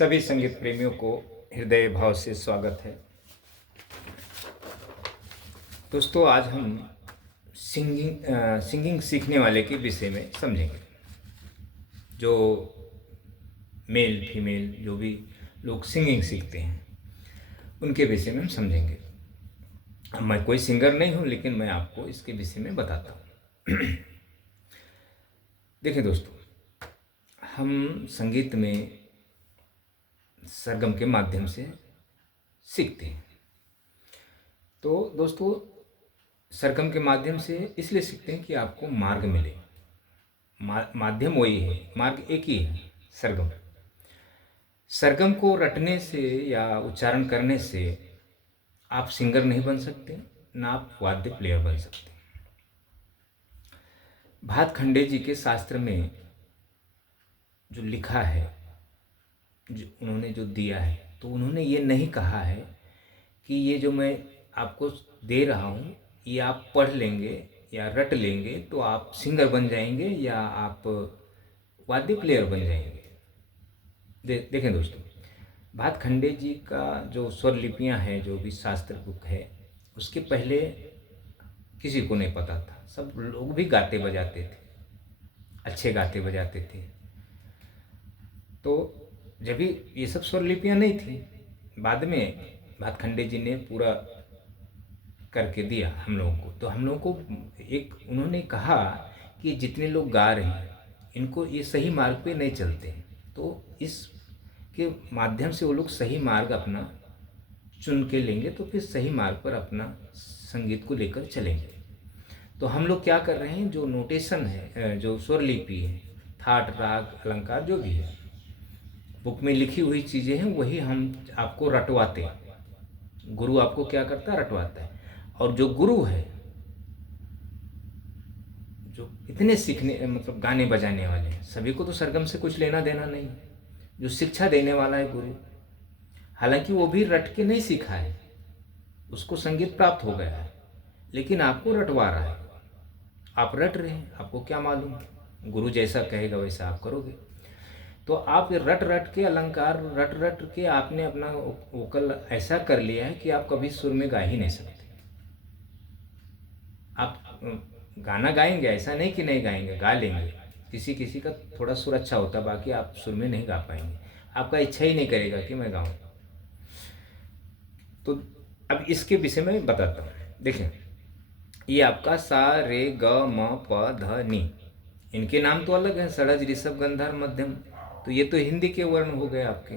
सभी संगीत प्रेमियों को हृदय भाव से स्वागत है। दोस्तों, आज हम सिंगिंग सीखने वाले के विषय में समझेंगे। जो मेल फीमेल जो भी लोग सिंगिंग सीखते हैं उनके विषय में हम समझेंगे। अब मैं कोई सिंगर नहीं हूँ, लेकिन मैं आपको इसके विषय में बताता हूँ। देखिए दोस्तों, हम संगीत में सरगम के माध्यम से सीखते हैं। तो दोस्तों, सरगम के माध्यम से इसलिए सीखते हैं कि आपको मार्ग मिले। माध्यम वही है, मार्ग एक ही है, सरगम। सरगम को रटने से या उच्चारण करने से आप सिंगर नहीं बन सकते, ना आप वाद्य प्लेयर बन सकते। भातखंडे जी के शास्त्र में जो लिखा है, जो उन्होंने जो दिया है, तो उन्होंने ये नहीं कहा है कि ये जो मैं आपको दे रहा हूँ ये आप पढ़ लेंगे या रट लेंगे तो आप सिंगर बन जाएंगे या आप वाद्य प्लेयर बन जाएंगे। देखें दोस्तों, भातखंडे जी का जो स्वर लिपियाँ हैं, जो भी शास्त्र बुक है, उसके पहले किसी को नहीं पता था। सब लोग भी गाते बजाते थे, अच्छे गाते बजाते थे। तो जब भी ये सब स्वर लिपियाँ नहीं थी, बाद में भातखंडे जी ने पूरा करके दिया हम लोगों को। तो हम लोगों को एक उन्होंने कहा कि जितने लोग गा रहे हैं इनको ये सही मार्ग पे नहीं चलते हैं, तो इस के माध्यम से वो लोग सही मार्ग अपना चुन के लेंगे, तो फिर सही मार्ग पर अपना संगीत को लेकर चलेंगे। तो हम लोग क्या कर रहे हैं, जो नोटेशन है, जो स्वर लिपि है, थाट राग अलंकार जो भी है, बुक में लिखी हुई चीज़ें हैं, वही हम आपको रटवाते हैं। गुरु आपको क्या करता है, रटवाता है। और जो गुरु है, जो इतने सीखने मतलब गाने बजाने वाले हैं, सभी को तो सरगम से कुछ लेना देना नहीं। जो शिक्षा देने वाला है गुरु, हालांकि वो भी रट के नहीं सीखा है, उसको संगीत प्राप्त हो गया है, लेकिन आपको रटवा रहा है। आप रट रहे हैं, आपको क्या मालूम, गुरु जैसा कहेगा वैसा आप करोगे। तो आप रट रट के अलंकार रट रट के आपने अपना वोकल ऐसा कर लिया है कि आप कभी सुर में गा ही नहीं सकते। आप गाना गाएंगे, ऐसा नहीं कि नहीं गाएंगे, गा लेंगे। किसी किसी का थोड़ा सुर अच्छा होता है, बाकी आप सुर में नहीं गा पाएंगे, आपका इच्छा ही नहीं करेगा कि मैं गाऊं। तो अब इसके विषय में बताता हूँ। देखें, ये आपका सा रे ग म प ध नि, इनके नाम तो अलग हैं, षडज ऋषभ गंधर्व मध्यम। तो ये तो हिंदी के वर्ण हो गए आपके,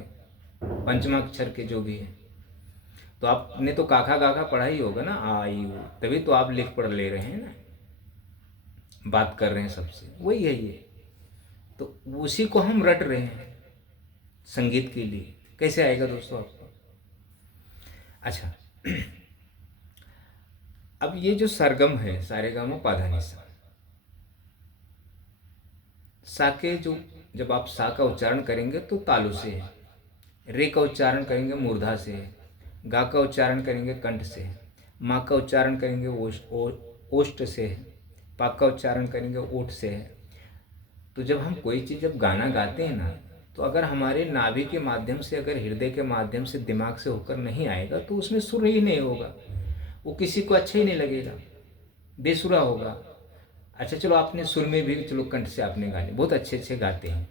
पंचमाक्षर के जो भी है। तो आपने तो काखा गाखा पढ़ा ही होगा ना, आ ई उ, तभी तो आप लिख पढ़ ले रहे हैं ना, बात कर रहे हैं सबसे, वही है ये। तो उसी को हम रट रहे हैं संगीत के लिए। कैसे आएगा दोस्तों आपको? अच्छा, अब ये जो सरगम है, सारेगामा पाधानीसा, सा के जो जब आप सा का उच्चारण करेंगे तो तालु से है, रे का उच्चारण करेंगे मूर्धा से है, गा का उच्चारण करेंगे कंठ से है, माँ का उच्चारण करेंगे ओष्ठ से है, पा का उच्चारण करेंगे ओठ से है। तो जब हम कोई चीज़ जब गाना गाते हैं ना, तो अगर हमारे नाभि के माध्यम से, अगर हृदय के माध्यम से, दिमाग से होकर नहीं आएगा, तो उसमें सुर ही नहीं होगा, वो किसी को अच्छा ही नहीं लगेगा, बेसुरा होगा। अच्छा चलो, आपने सुर में भी चलो कंठ से आपने गाने बहुत अच्छे अच्छे गाते हैं,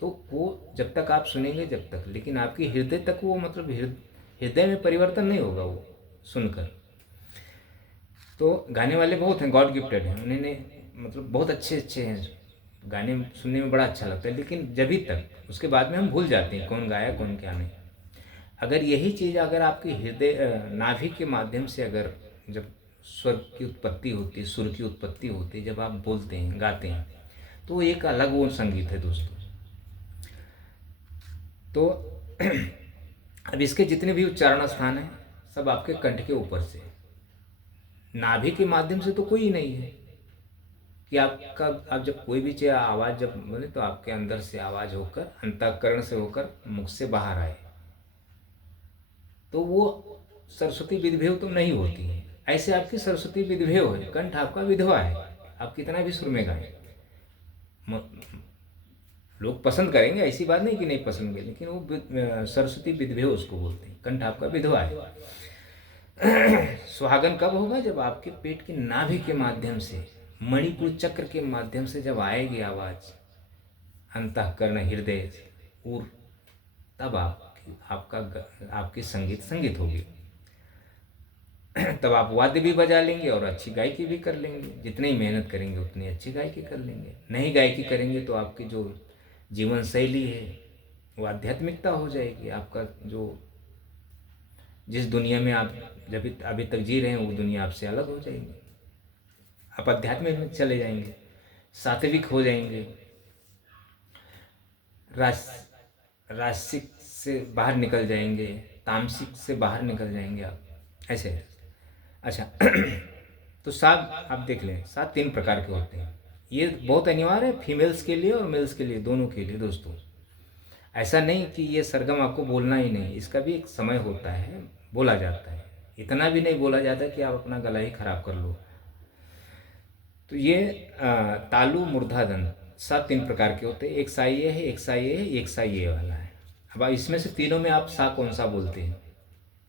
तो वो जब तक आप सुनेंगे जब तक, लेकिन आपके हृदय तक वो मतलब हृदय में परिवर्तन नहीं होगा वो सुनकर। तो गाने वाले बहुत हैं, गॉड गिफ्टेड हैं, उन्होंने मतलब बहुत अच्छे अच्छे हैं, गाने सुनने में बड़ा अच्छा लगता है, लेकिन जब तक उसके बाद में हम भूल जाते हैं कौन गाया कौन क्या नहीं। अगर यही चीज़ अगर आपके हृदय नाभि के माध्यम से, अगर जब स्वर की उत्पत्ति होती है, सुर की उत्पत्ति होती है, जब आप बोलते हैं गाते हैं, तो वो एक अलग वो संगीत है दोस्तों। तो अब इसके जितने भी उच्चारण स्थान हैं, सब आपके कंठ के ऊपर से, नाभि के माध्यम से तो कोई ही नहीं है कि आपका, आप जब कोई भी चीज़ आवाज़ जब बोले तो आपके अंदर से आवाज़ होकर, अंतःकरण से होकर मुख से बाहर आए, तो वो सरस्वती विधवेय तो नहीं होती है। ऐसे आपकी सरस्वती विधवेय है, कंठ आपका विधवा है, आप कितना भी सुर में गाएं। लोग पसंद करेंगे, ऐसी बात नहीं कि नहीं पसंद करेंगे, लेकिन वो सरस्वती विधवे उसको बोलते हैं, कंठ आपका विधवा है। सुहागन कब होगा? जब आपके पेट की नाभि के माध्यम से, मणिपुर चक्र के माध्यम से जब आएगी आवाज अंतःकरण हृदय और तब आपकी संगीत संगीत होगी। तब आप वाद्य भी बजा लेंगे और अच्छी गायकी भी कर लेंगे। जितनी मेहनत करेंगे उतनी अच्छी गायकी कर लेंगे। नहीं गायकी करेंगे तो आपकी जो जीवन शैली है वो आध्यात्मिकता हो जाएगी। आपका जो जिस दुनिया में आप जब अभी तक जी रहे हैं वो दुनिया आपसे अलग हो जाएगी। आप अध्यात्म में चले जाएंगे, सात्विक हो जाएंगे, रासिक से बाहर निकल जाएंगे, तामसिक से बाहर निकल जाएंगे आप, ऐसे। अच्छा तो सात आप देख लें, सात 3 प्रकार के होते हैं। ये बहुत अनिवार्य है फीमेल्स के लिए और मेल्स के लिए, दोनों के लिए दोस्तों। ऐसा नहीं कि ये सरगम आपको बोलना ही नहीं, इसका भी एक समय होता है, बोला जाता है। इतना भी नहीं बोला जाता कि आप अपना गला ही खराब कर लो। तो ये तालु मूर्धाधन 7 3 प्रकार के होते हैं। एक सा ये है, एक सा ये है, एक सा ये वाला है। अब इसमें से तीनों में आप सा कौन सा बोलते हैं?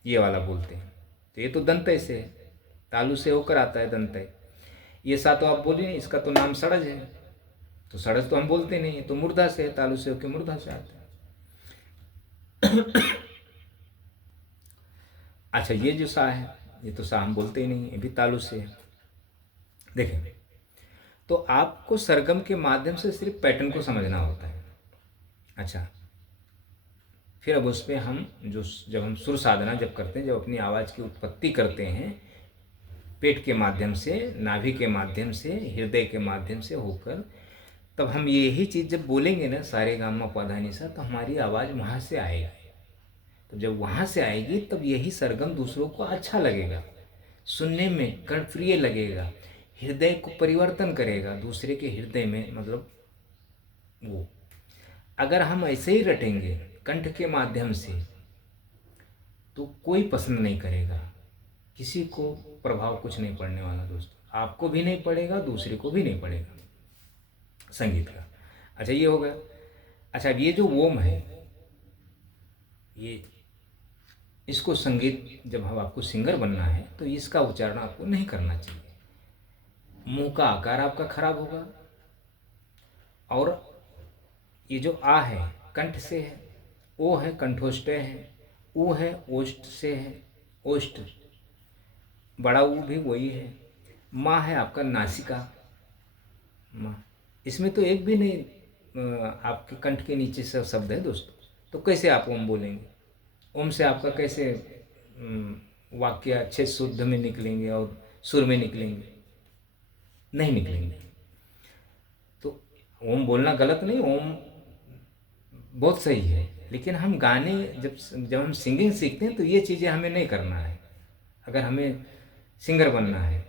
ये वाला बोलते हैं। तो ये तो दंतय से है, तालु से होकर आता है दंतय। ये सा तो आप बोलिए, इसका तो नाम सड़ज है, तो सड़ज तो हम बोलते नहीं है, तो मूर्धा से है, तालु से होकर मूर्धा से आता है। अच्छा ये जो सा है, ये तो सा हम बोलते ही नहीं, ये भी तालु से है। देखें, तो आपको सरगम के माध्यम से सिर्फ पैटर्न को समझना होता है। अच्छा, फिर अब उस पर हम जब हम सुर साधना जब करते हैं, जब अपनी आवाज़ की उत्पत्ति करते हैं पेट के माध्यम से, नाभि के माध्यम से, हृदय के माध्यम से होकर, तब हम यही चीज़ जब बोलेंगे ना, सारे गामा पधा निसा, तो हमारी आवाज़ वहाँ से आएगी। तो जब वहाँ से आएगी तब यही सरगम दूसरों को अच्छा लगेगा, सुनने में कर्णप्रिय लगेगा, हृदय को परिवर्तन करेगा दूसरे के हृदय में। मतलब वो अगर हम ऐसे ही रटेंगे कंठ के माध्यम से तो कोई पसंद नहीं करेगा, किसी को प्रभाव कुछ नहीं पड़ने वाला दोस्तों, आपको भी नहीं पड़ेगा, दूसरे को भी नहीं पड़ेगा संगीत का। अच्छा ये हो गया। अच्छा अब ये जो ओम है, ये इसको संगीत जब हम आपको सिंगर बनना है तो इसका उच्चारण आपको नहीं करना चाहिए। मुंह का आकार आपका खराब होगा। और ये जो आ है कंठ से है, ओ है कंठोष्ठय है, ऊ है ओष्ठ से है, ओष्ठ, बड़ा ऊ भी वही है, माँ है आपका नासिका, माँ। इसमें तो एक भी नहीं आपके कंठ के नीचे से शब्द है दोस्तों, तो कैसे आप ओम बोलेंगे? ओम से आपका कैसे वाक्य अच्छे शुद्ध में निकलेंगे और सुर में निकलेंगे? नहीं निकलेंगे। तो ओम बोलना गलत नहीं, ओम बहुत सही है, लेकिन हम गाने जब हम सिंगिंग सीखते हैं तो ये चीज़ें हमें नहीं करना है। अगर हमें सिंगर बनना है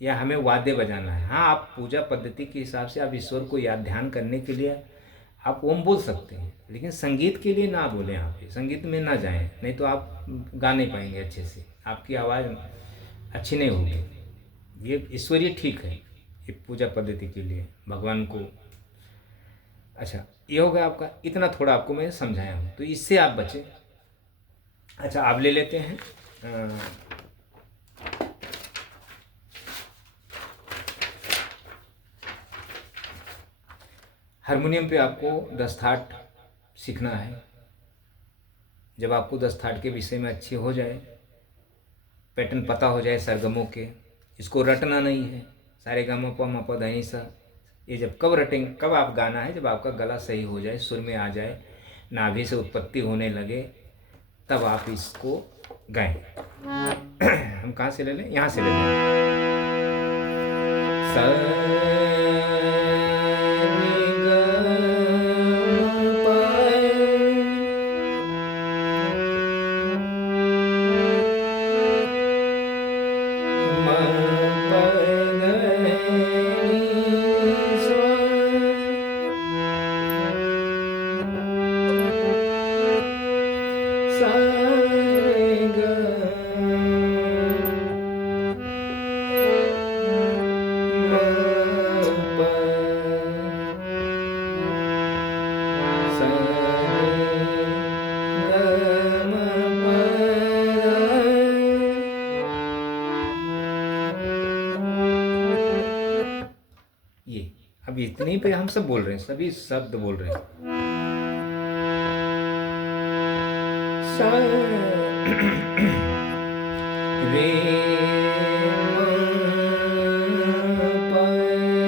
या हमें वाद्य बजाना है, हाँ आप पूजा पद्धति के हिसाब से आप ईश्वर को याद ध्यान करने के लिए आप ओम बोल सकते हैं, लेकिन संगीत के लिए ना बोलें, आप संगीत में ना जाएं, नहीं तो आप गा नहीं पाएंगे अच्छे से, आपकी आवाज़ अच्छी नहीं होगी। ये ईश्वरीय ठीक है, ये पूजा पद्धति के लिए भगवान को। अच्छा ये हो गया आपका, इतना थोड़ा आपको मैं समझाया हूँ, तो इससे आप बचें। अच्छा आप ले लेते हैं हारमोनियम पे आपको दस्तार सीखना है। जब आपको दस्तार के विषय में अच्छी हो जाए, पैटर्न पता हो जाए सरगमों के, इसको रटना नहीं है, सारे गामा पा मा पा धा नि सा, ये जब कब रटेंगे, कब आप गाना है, जब आपका गला सही हो जाए, सुर में आ जाए, नाभि से उत्पत्ति होने लगे, तब आप इसको गाएं। हम कहाँ से ले लें? यहाँ से ले लें। ये अब इतने पे हम सब बोल रहे हैं, सभी शब्द बोल रहे हैं। सा रे म प नी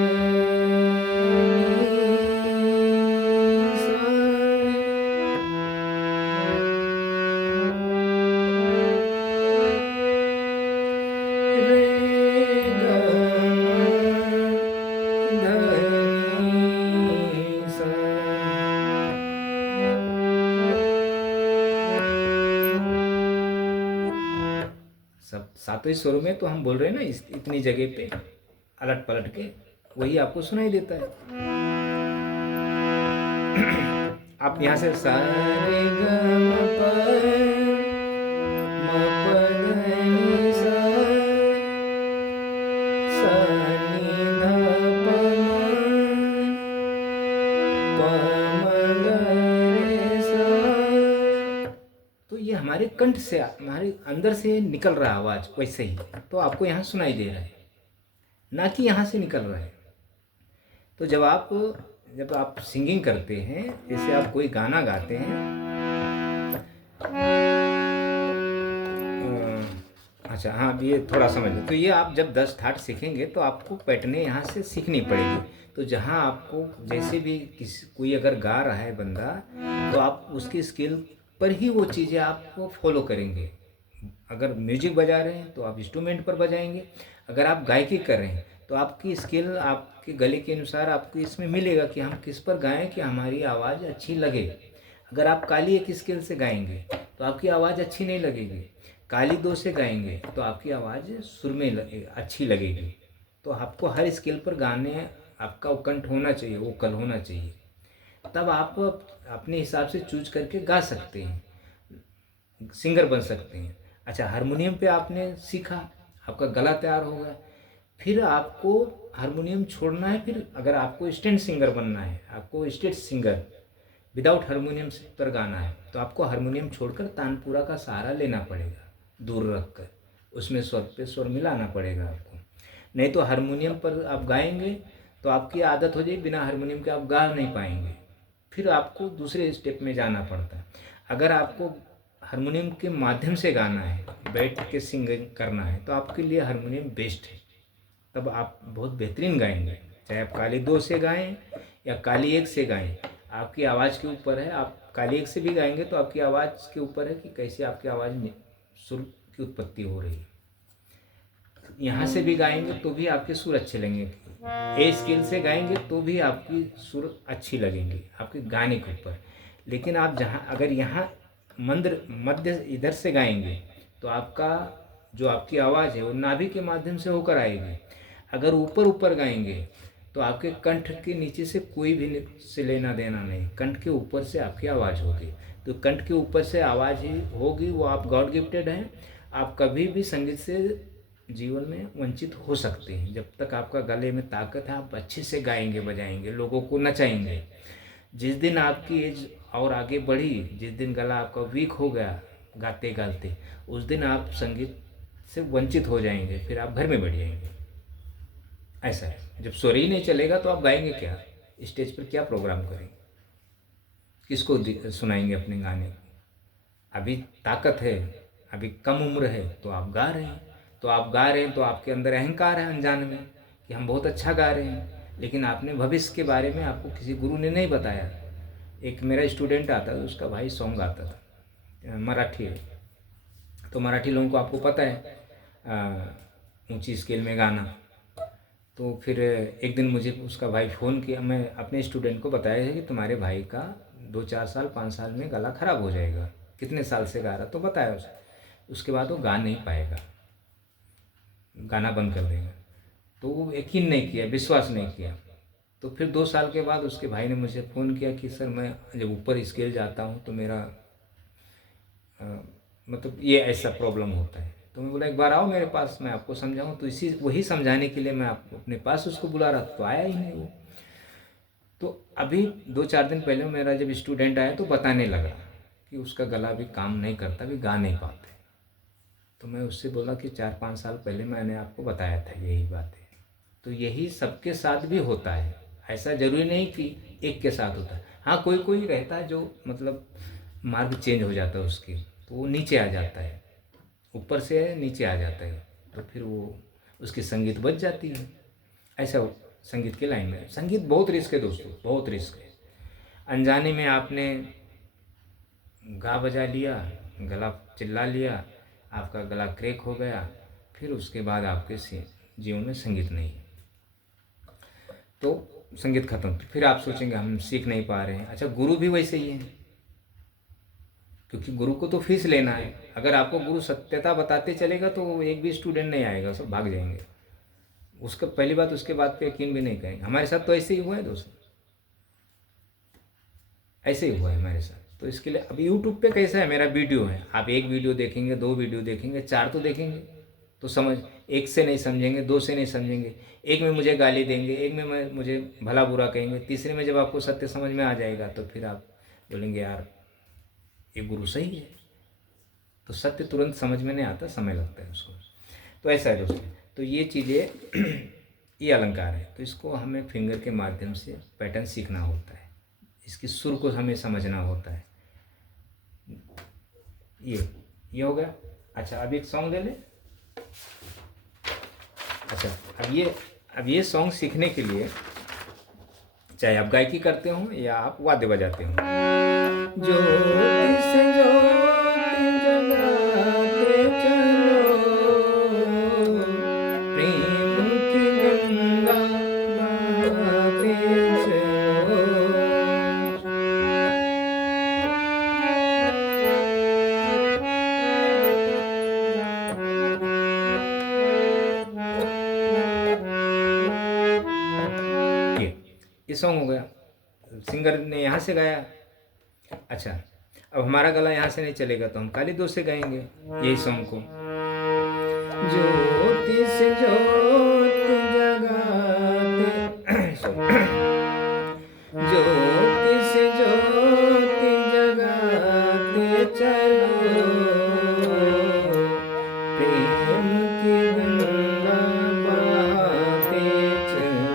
सा रे ग म ध नि सा। सब सातों ही स्वरों में तो हम बोल रहे हैं ना, इतनी जगह पे अलट पलट के वही आपको सुनाई देता है। आप यहाँ से सा रे ग म प ध नि सा सा नि ध प म ग रे सा। तो ये हमारे कंठ से, हमारे अंदर से निकल रहा है आवाज़ वैसे ही, तो आपको यहाँ सुनाई दे रहा है, ना कि यहाँ से निकल रहा है। तो जब आप सिंगिंग करते हैं, जैसे आप कोई गाना गाते हैं, अच्छा हाँ, ये थोड़ा समझ लो। तो ये आप जब 10 ठाट सीखेंगे तो आपको पैटर्नें यहाँ से सीखनी पड़ेगी। तो जहाँ आपको जैसे भी कोई अगर गा रहा है बंदा, तो आप उसकी स्किल पर ही वो चीज़ें आपको फॉलो करेंगे। अगर म्यूजिक बजा रहे हैं तो आप इंस्ट्रूमेंट पर बजाएंगे, अगर आप गायकी कर रहे हैं तो आपकी स्किल आपके गले के अनुसार आपको इसमें मिलेगा कि हम किस पर गाएं कि हमारी आवाज़ अच्छी लगे। अगर आप काली एक स्केल से गाएंगे तो आपकी आवाज़ अच्छी नहीं लगेगी, काली दो से गाएंगे तो आपकी आवाज़ सुर में अच्छी लगेगी। तो आपको हर स्केल पर गाने, आपका कंठ होना चाहिए, वो कल होना चाहिए, तब आप अपने हिसाब से चूज करके गा सकते हैं, सिंगर बन सकते हैं। अच्छा, हारमोनियम पे आपने सीखा, आपका गला तैयार हो गया, फिर आपको हारमोनियम छोड़ना है। फिर अगर आपको स्टैंड सिंगर बनना है, आपको स्टेज सिंगर विदाउट हारमोनियम पर गाना है, तो आपको हारमोनियम छोड़कर तानपुरा का सहारा लेना पड़ेगा, दूर रख कर उसमें स्वर पे स्वर मिलाना पड़ेगा आपको। नहीं तो हारमोनियम पर आप गाएंगे तो आपकी आदत हो जाएगी, बिना हारमोनियम के आप गा नहीं पाएंगे, फिर आपको दूसरे स्टेप में जाना पड़ता है। अगर आपको हारमोनियम के माध्यम से गाना है, बैठ के सिंगिंग करना है, तो आपके लिए हारमोनियम बेस्ट है, तब आप बहुत बेहतरीन गाएंगे। चाहे आप काली दो से गाएं या काली एक से गाएं, आपकी आवाज़ के ऊपर है। आप काली एक से भी गाएंगे तो आपकी आवाज़ के ऊपर है कि कैसे आपकी आवाज़ में सुर की उत्पत्ति हो रही है। यहाँ से भी गाएंगे तो भी आपके सुर अच्छे लगेंगे, ए स्केल से गाएंगे तो भी आपकी सुर अच्छी लगेंगी आपके गाने के ऊपर। लेकिन आप जहाँ अगर यहाँ मध्य इधर से गाएंगे तो आपका जो आपकी आवाज़ है वो नाभि के माध्यम से होकर आएगी। अगर ऊपर ऊपर गाएंगे तो आपके कंठ के नीचे से कोई भी से लेना देना नहीं, कंठ के ऊपर से आपकी आवाज़ होगी। तो कंठ के ऊपर से आवाज़ ही होगी, वो आप गॉड गिफ्टेड हैं। आप कभी भी संगीत से जीवन में वंचित हो सकते हैं। जब तक आपका गले में ताकत है, आप अच्छे से गाएंगे, बजाएंगे, लोगों को नचाएंगे। जिस दिन आपकी एज और आगे बढ़ी, जिस दिन गला आपका वीक हो गया गाते गाते, उस दिन आप संगीत से वंचित हो जाएंगे, फिर आप घर में बैठ जाएंगे। ऐसा है, जब स्वर ही नहीं चलेगा तो आप गाएंगे क्या, स्टेज पर क्या प्रोग्राम करेंगे, किसको सुनाएंगे अपने गाने को। अभी ताकत है, अभी कम उम्र है तो आप गा रहे हैं, तो आप गा रहे हैं तो आपके अंदर अहंकार है अनजान में कि हम बहुत अच्छा गा रहे हैं, लेकिन आपने भविष्य के बारे में आपको किसी गुरु ने नहीं बताया। एक मेरा स्टूडेंट आता था, उसका भाई सॉन्ग गाता था, मराठी है, तो मराठी लोगों को आपको पता है ऊंची स्केल में गाना। तो फिर एक दिन मुझे उसका भाई फ़ोन किया, मैं अपने स्टूडेंट को बताया है कि तुम्हारे भाई का 2-4 साल 5 साल में गला ख़राब हो जाएगा। कितने साल से गा रहा, तो बताया उसके बाद वो गा नहीं पाएगा, गाना बंद कर देगा। तो वो यकीन नहीं किया, विश्वास नहीं किया। तो फिर 2 साल के बाद उसके भाई ने मुझे फ़ोन किया कि सर मैं जब ऊपर स्केल जाता हूँ तो मेरा मतलब ये ऐसा प्रॉब्लम होता है। तो मैं बोला एक बार आओ मेरे पास, मैं आपको समझाऊँ। तो वही समझाने के लिए मैं आपको अपने पास उसको बुला रहा था, तो आया ही नहीं वो। तो अभी 2-4 दिन पहले मेरा जब स्टूडेंट आया तो बताने लगा कि उसका गला भी काम नहीं करता, भी गा नहीं पाते। तो मैं उससे बोला कि 4-5 साल पहले मैंने आपको बताया था यही बात है। तो यही सबके साथ भी होता है, ऐसा ज़रूरी नहीं कि एक के साथ होता है। हाँ, कोई कोई रहता है जो मतलब मार्ग चेंज हो जाता है उसकी, तो वो नीचे आ जाता है, ऊपर से नीचे आ जाता है, तो फिर वो उसकी संगीत बच जाती है। ऐसा संगीत की लाइन में, संगीत बहुत रिस्क है दोस्तों, बहुत रिस्क है। अनजाने में आपने गा बजा लिया, गला चिल्ला लिया, आपका गला क्रैक हो गया, फिर उसके बाद आपके जीवन में संगीत नहीं है, तो संगीत खत्म। फिर आप सोचेंगे हम सीख नहीं पा रहे हैं। अच्छा, गुरु भी वैसे ही है, क्योंकि गुरु को तो फीस लेना है। अगर आपको गुरु सत्यता बताते चलेगा तो एक भी स्टूडेंट नहीं आएगा, सब भाग जाएंगे। उसका पहली बात, उसके बाद पे यकीन भी नहीं करेंगे। हमारे साथ तो ऐसे ही हुआ है दोस्तों, ऐसे ही हुआ है हमारे साथ। तो इसके लिए अब यूट्यूब पे कैसा है, मेरा वीडियो है, आप एक वीडियो देखेंगे, 2 वीडियो देखेंगे, 4 तो देखेंगे, तो समझ, एक से नहीं समझेंगे, 2 से नहीं समझेंगे, एक में मुझे गाली देंगे, एक में मुझे भला बुरा कहेंगे, तीसरे में जब आपको सत्य समझ में आ जाएगा तो फिर आप बोलेंगे यार ये गुरु सही है। तो सत्य तुरंत समझ में नहीं आता, समय लगता है उसको। तो ऐसा है दोस्तों। तो ये चीज़ें ये अलंकार है, तो इसको हमें फिंगर के माध्यम से पैटर्न सीखना होता है, इसकी सुर को हमें समझना होता है। ये हो गया। अच्छा, अब एक सॉन्ग ले लें। अच्छा, अब ये सॉन्ग सीखने के लिए, चाहे आप गायकी करते हो या आप वाद्य बजाते हो, ज्योति से ज्योति जगाते चलो, प्रेम की गंगा बहाते चलो। ये सॉन्ग हो गया, सिंगर ने यहाँ से गाया। अच्छा, अब हमारा गला यहाँ से नहीं चलेगा तो हम काली दो से गाएंगे यही सॉन्ग को। ज्योति से ज्योति जगाते ज्योति से ज्योति जगाते चलो, प्रेम की गंगा बहाते चलो।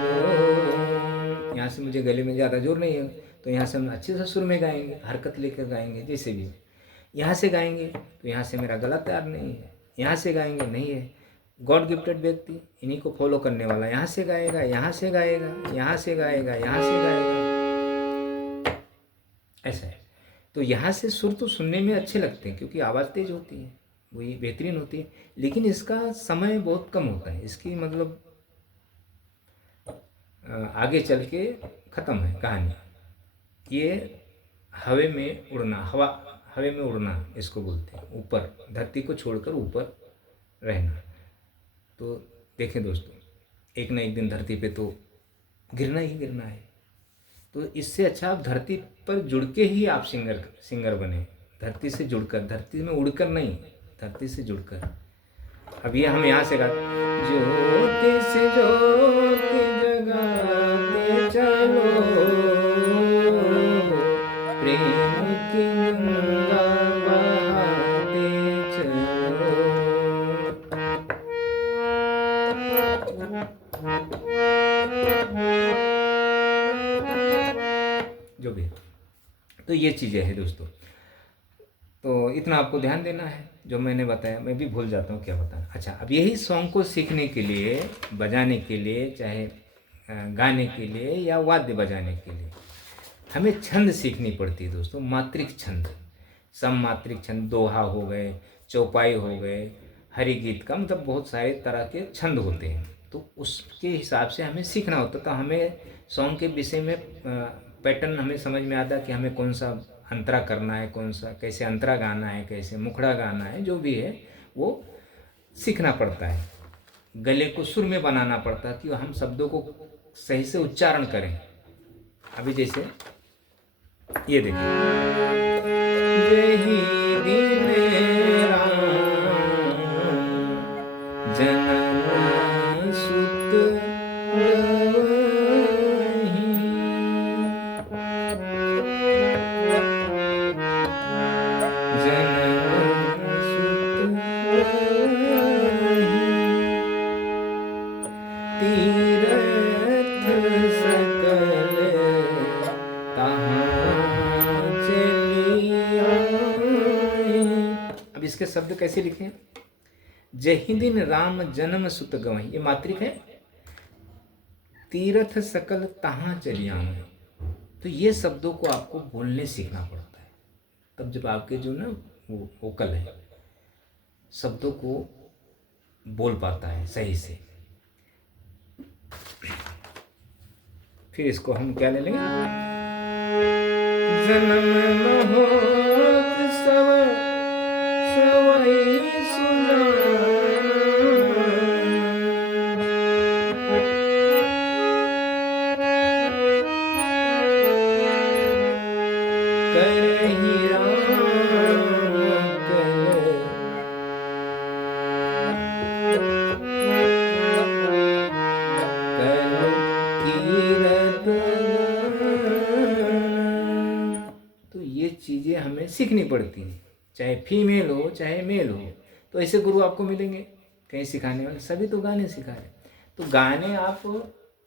यहाँ से मुझे गले में ज़्यादा जोर नहीं है, तो यहाँ से हम अच्छे से सुर में गाएंगे, हरकत लेकर गाएंगे, जैसे भी। यहाँ से गाएंगे तो यहाँ से मेरा गला तैयार नहीं है, यहाँ से गाएंगे नहीं है। गॉड गिफ्टेड व्यक्ति इन्हीं को फॉलो करने वाला, यहाँ से गाएगा, यहाँ से गाएगा, यहाँ से गाएगा, यहाँ से गाएगा, ऐसा है। तो यहाँ से सुर तो सुनने में अच्छे लगते हैं क्योंकि आवाज़ तेज होती है, वही बेहतरीन होती है, लेकिन इसका समय बहुत कम होता है, इसकी मतलब आगे चल के ख़त्म है कहानी। ये हवे में उड़ना, हवे में उड़ना इसको बोलते हैं, ऊपर, धरती को छोड़कर ऊपर रहना। तो देखें दोस्तों, एक ना एक दिन धरती पे तो गिरना ही गिरना है। तो इससे अच्छा आप धरती पर जुड़ के ही आप सिंगर बने, धरती से जुड़कर, धरती में उड़कर नहीं, धरती से जुड़कर। अब ये हम यहाँ से गाते, ज्योति से ज्योति जगाते चलो, प्रेम की गंगा बहाते चलो। जो भी, तो ये चीज़ें हैं दोस्तों। तो इतना आपको ध्यान देना है, जो मैंने बताया, मैं भी भूल जाता हूँ क्या बताना। अच्छा, अब यही सॉन्ग को सीखने के लिए, बजाने के लिए, चाहे गाने के लिए या वाद्य बजाने के लिए, हमें छंद सीखनी पड़ती है दोस्तों। मात्रिक छंद, सममात्रिक छंद, दोहा हो गए, चौपाई हो गए, हरि गीत का मतलब बहुत सारे तरह के छंद होते हैं। तो उसके हिसाब से हमें सीखना होता है। तो हमें सॉन्ग के विषय में पैटर्न हमें समझ में आता है कि हमें कौन सा अंतरा करना है, कौन सा कैसे अंतरा गाना है, कैसे मुखड़ा गाना है, जो भी है वो सीखना पड़ता है। गले को सुर में बनाना पड़ता है कि हम शब्दों को सही से उच्चारण करें। अभी जैसे ये देखिए, यही दिन जनम सुत तीर शब्द कैसे लिखे? जही दिन राम जन्म सुत गवई, ये मात्रिक है। तीर्थ सकल तहाँ चलियाम, तो ये शब्दों को आपको बोलने सीखना पड़ता है, तब जब आपके जो ना वो वोकल है शब्दों को बोल पाता है सही से। फिर इसको हम क्या ले लेंगे? जन्म महोत्सव सवई सुजान, करहि राम तो ये चीज़ें हमें सीखनी पड़ती हैं, चाहे फीमेल हो चाहे मेल हो। तो ऐसे गुरु आपको मिलेंगे कहीं सिखाने वाले, सभी तो गाने सिखा रहे। तो गाने आप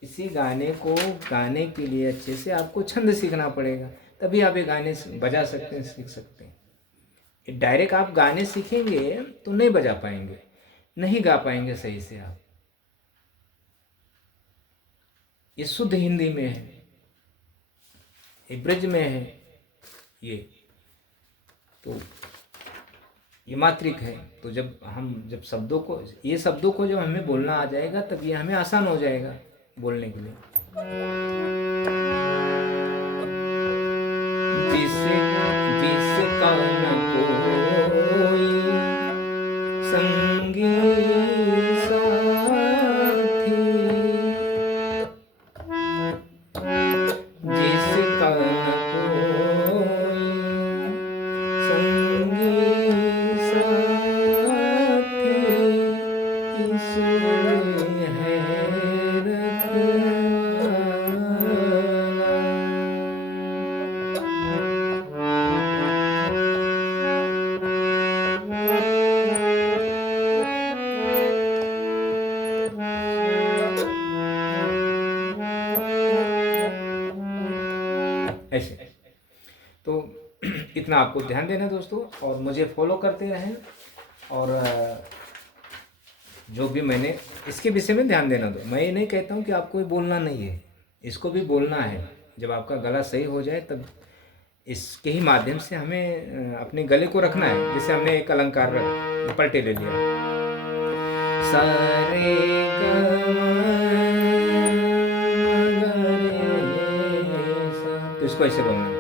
इसी गाने को गाने के लिए अच्छे से आपको छंद सीखना पड़ेगा, तभी आप ये गाने बजा सकते हैं, सीख सकते हैं। डायरेक्ट आप गाने सीखेंगे तो नहीं बजा पाएंगे, नहीं गा पाएंगे सही से आप। ये शुद्ध हिंदी में है, ये ब्रज में है, ये तो ये मात्रिक है। तो जब शब्दों को, ये शब्दों को जब हमें बोलना आ जाएगा तब ये हमें आसान हो जाएगा बोलने के लिए। जिसका न कोई संगी साथी, जिसका न कोई संगी साथी, ईश्वर है रखवाला। ऐसे तो इतना आपको ध्यान देना दोस्तों, और मुझे फॉलो करते रहें। और जो भी मैंने इसके विषय में ध्यान देना दो। मैं ये नहीं कहता हूँ कि आपको ये बोलना नहीं है, इसको भी बोलना है। जब आपका गला सही हो जाए तब इसके ही माध्यम से हमें अपने गले को रखना है। जैसे हमने एक अलंकार पलटे ले लिया, सारे तो इसको ऐसे बोलना है।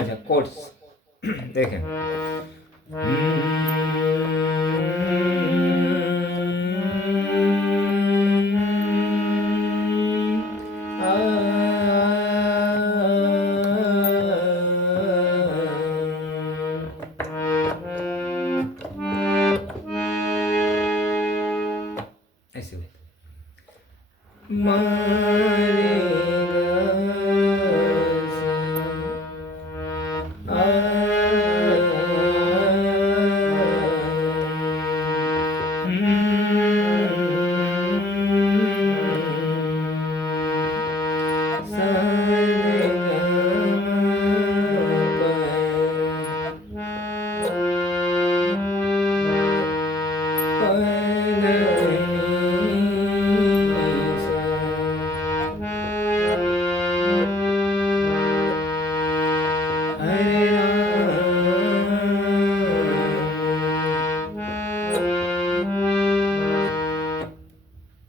अच्छा कोर्स देखें, ऐसे होता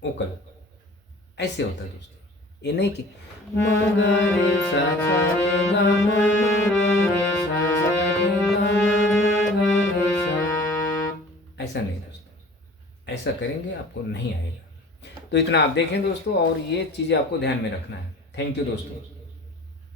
ओकल ऐसे होता है दोस्तों। ये नहीं कि मगरे सा सा रे गा मा मगरे सा सा रे गा मा मगरे सा, ऐसा नहीं दोस्तों। ऐसा करेंगे आपको नहीं आएगा। तो इतना आप देखें दोस्तों, और ये चीज़ें आपको ध्यान में रखना है। थैंक यू दोस्तों।